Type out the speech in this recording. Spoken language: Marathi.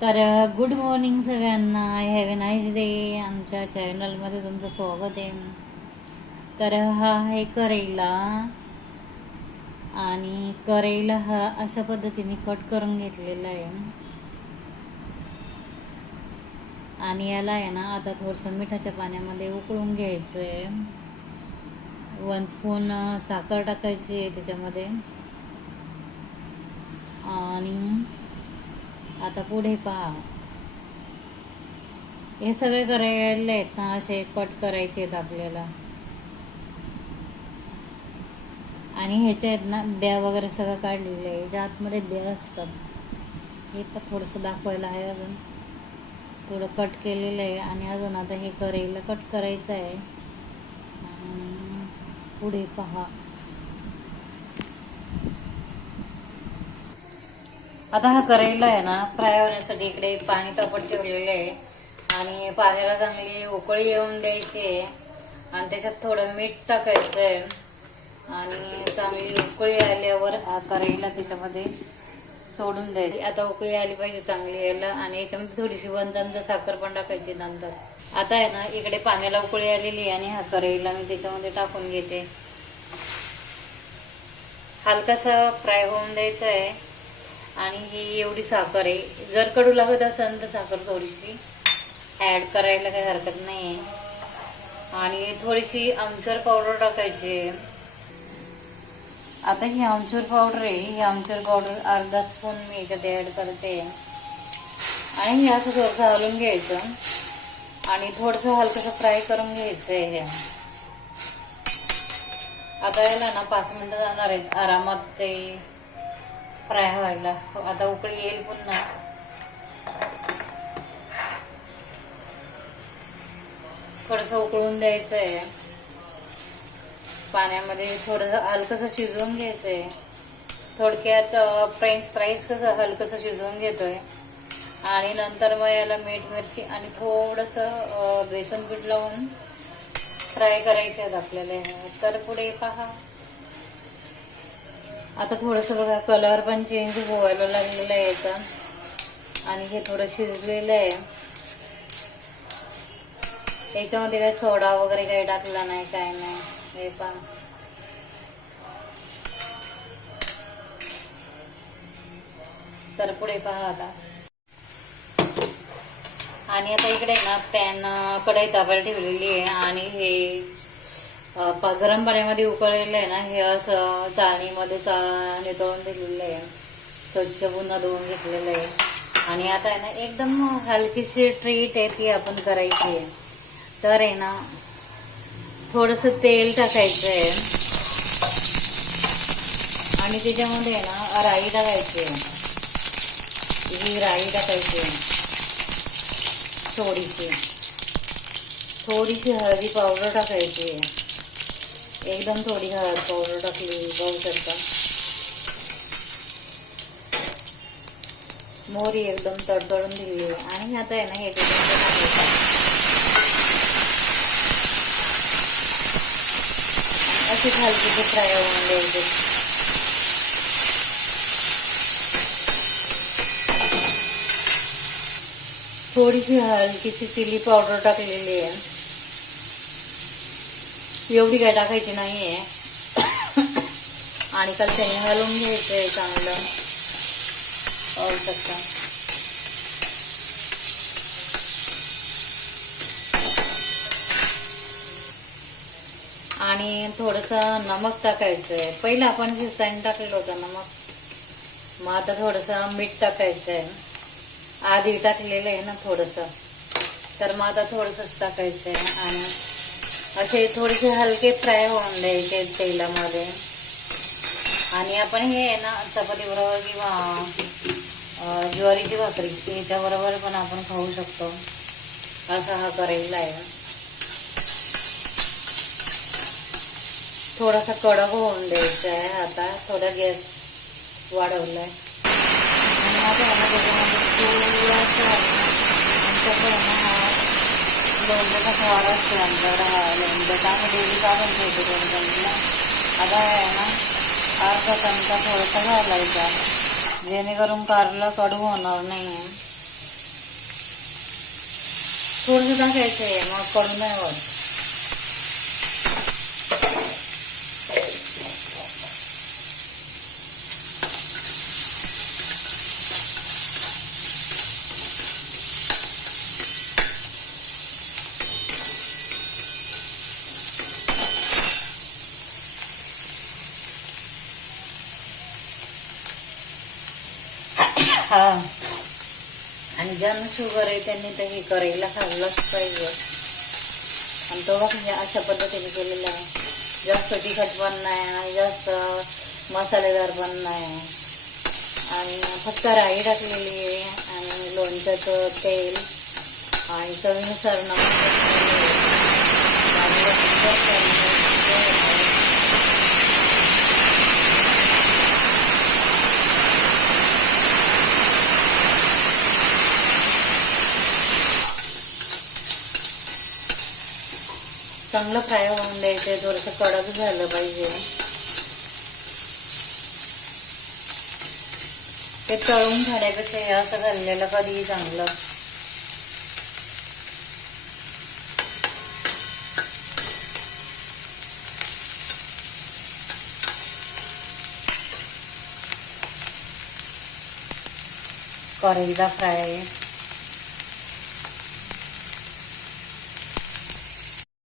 तर गुड मॉर्निंग सगळ्यांना. Have a nice day. आमच्या चॅनलमध्ये तुमचं स्वागत आहे. तर हा आहे करेला, आणि करेला हा अशा पद्धतीने कट करून घेतलेला आहे. आणि याला आहे ना आता थोडंसं मिठाच्या पाण्यामध्ये उकळून घ्यायचं आहे. 1 स्पून साखर टाकायची आहे त्याच्यामध्ये. आणि आता पुढे पहा, हे सगळे करायला आहेत ना असे कट करायचे आहेत आपल्याला. आणि ह्याच्या आहेत ना ब्या वगैरे सगळं काढलेलं आहे. ह्याच्या आतमध्ये ब्या असतात. हे पण थोडंसं दाखवायला आहे. अजून थोडं कट केलेलं आहे. आणि अजून आता हे करेला कट करायचं आहे. आणि पुढे पहा, आता हा करेला आहे ना फ्राय होण्यासाठी इकडे पाणी तापत ठेवलेलं आहे. आणि पाण्याला चांगली उकळी येऊन द्यायची आहे. आणि त्याच्यात थोडं मीठ टाकायचं आहे. आणि चांगली उकळी आल्यावर हा करेला त्याच्यामध्ये सोडून द्यायची. आता उकळी आली पाहिजे चांगली यायला. आणि याच्यामध्ये थोडीशी 1 चमचा साखर पण टाकायची नंतर. आता आहे ना इकडे पाण्याला उकळी आलेली आहे. आणि हा करेला मी त्याच्यामध्ये टाकून घेते. हलकासा फ्राय होऊन द्यायचा आहे. आणि ही एवढी साखर आहे. जर कडू लागत असेल तर साखर थोडीशी ॲड करायला काही हरकत नाही आहे. आणि थोडीशी आमचूर पावडर टाकायची आहे. आता ही आमचूर पावडर आहे. ही आमचूर पावडर अर्धा स्पून मी याच्यात ॲड करते. आणि हे असं थोडंसं हलवून घ्यायचं. आणि थोडंसं हलकंसं फ्राय करून घ्यायचं आहे हे. आता याला ना 5 मिनटं जाणार आहेत आरामात ते फ्राय व्हायला. आता उकळी येईल पुन्हा. थोडंसं उकळून द्यायचं आहे. पाण्यामध्ये थोडंसं हलकंसं शिजवून घ्यायचं आहे. थोडक्यात फ्रेंच फ्राईज कसं हलकंसं शिजवून घेतोय. आणि नंतर मग याला मीठ मिरची आणि थोडंसं बेसन पीठ लावून फ्राय करायचे आहेत आपल्याला. तर पुढे पहा, आता थोडंसं बघा कलर पण चेंज व्हायला लागलेला आहे याचा. आणि हे थोडं शिजलेलं आहे. याच्यामध्ये काही सोडा वगैरे काही टाकला नाही, काय नाही. हे पहा, तर पुढे पहा आता. आणि आता इकडे ना पॅन कढई तापायला ठेवलेली आहे. आणि हे गरम पाण्यामध्ये उकळलेलं आहे ना, हे असं चाळणीमध्ये नितळून दिलेलं आहे. स्वच्छ पुन्हा धुवून घेतलेलं आहे. आणि आता आहे ना एकदम हलकीशी ट्रीट आहे ती आपण करायची आहे. तर आहे ना थोडंसं तेल टाकायचं आहे. आणि त्याच्यामध्ये आहे ना राई टाकायची आहे. ही राई टाकायची आहे थोडीशी हळदी पावडर टाकायची आहे. एकदम थोडी हळद पावडर टाकली, बघू शकता. मोहरी एकदम तडतडून दिली आहे. आणि आता आहे ना हे अशी हलकी फ्राय होऊन द्यायचे. थोडीशी हलकीशी चिली पावडर टाकलेली आहे. एवढी काय टाकायची नाहीये. आणि काल त्याने हलवून घ्यायचंय चांगलं, पाहू शकता. आणि थोडंसं नमक टाकायचंय. पहिलं आपण शिजताना टाकलेलं होतं नमक. मग आता थोडंसं मीठ टाकायचंय. आधी टाकलेलं आहे ना थोडंसं, तर मग आता थोडंसंच टाकायचंय. आणि असे थोडेसे हलके फ्राय होऊन द्यायचे तेलामध्ये. आणि आपण हे आहे ना चपाती बरोबर किंवा ज्वारीची भाकरी याच्याबरोबर पण आपण खाऊ शकतो. असा हा करेला आहे. थोडासा कडक होऊन द्यायचा आहे. आता थोडा गॅस वाढवलाय. आणि आता आहे ना त्याच्यामध्ये थोडासा आमच्याकडे आहे ना लोणच्याचा स्वाद असतो आमच्याकडे. हा लोणच्याचा आम्ही डेली काढून ठेवतो लोणच्याला. आता आहे ना अर्धा चमचा थोडासा घालायचा, जेणेकरून कारलं कडू होणार नाही. थोडंसं टाकायचं आहे, मग कडू नाही होत. हा, आणि ज्यांना शुगर आहे त्यांनी तर हे करायला खाल्लंच पाहिजे. आणि तो बघा अशा पद्धतीने केलेला आहे. जास्त तिखट पण नाही आणि जास्त मसालेदार पण नाही, आणि फक्त राई टाकलेली आहे आणि लोणच्याचं तेल आणि चवीनुसार नमक. चांगलं फ्राय होऊन द्यायचं, थोडंसं कडक झालं पाहिजे. ते तळून खाण्यापेक्षा हे असं घाललेलं कधीही चांगलं. करेला फ्राय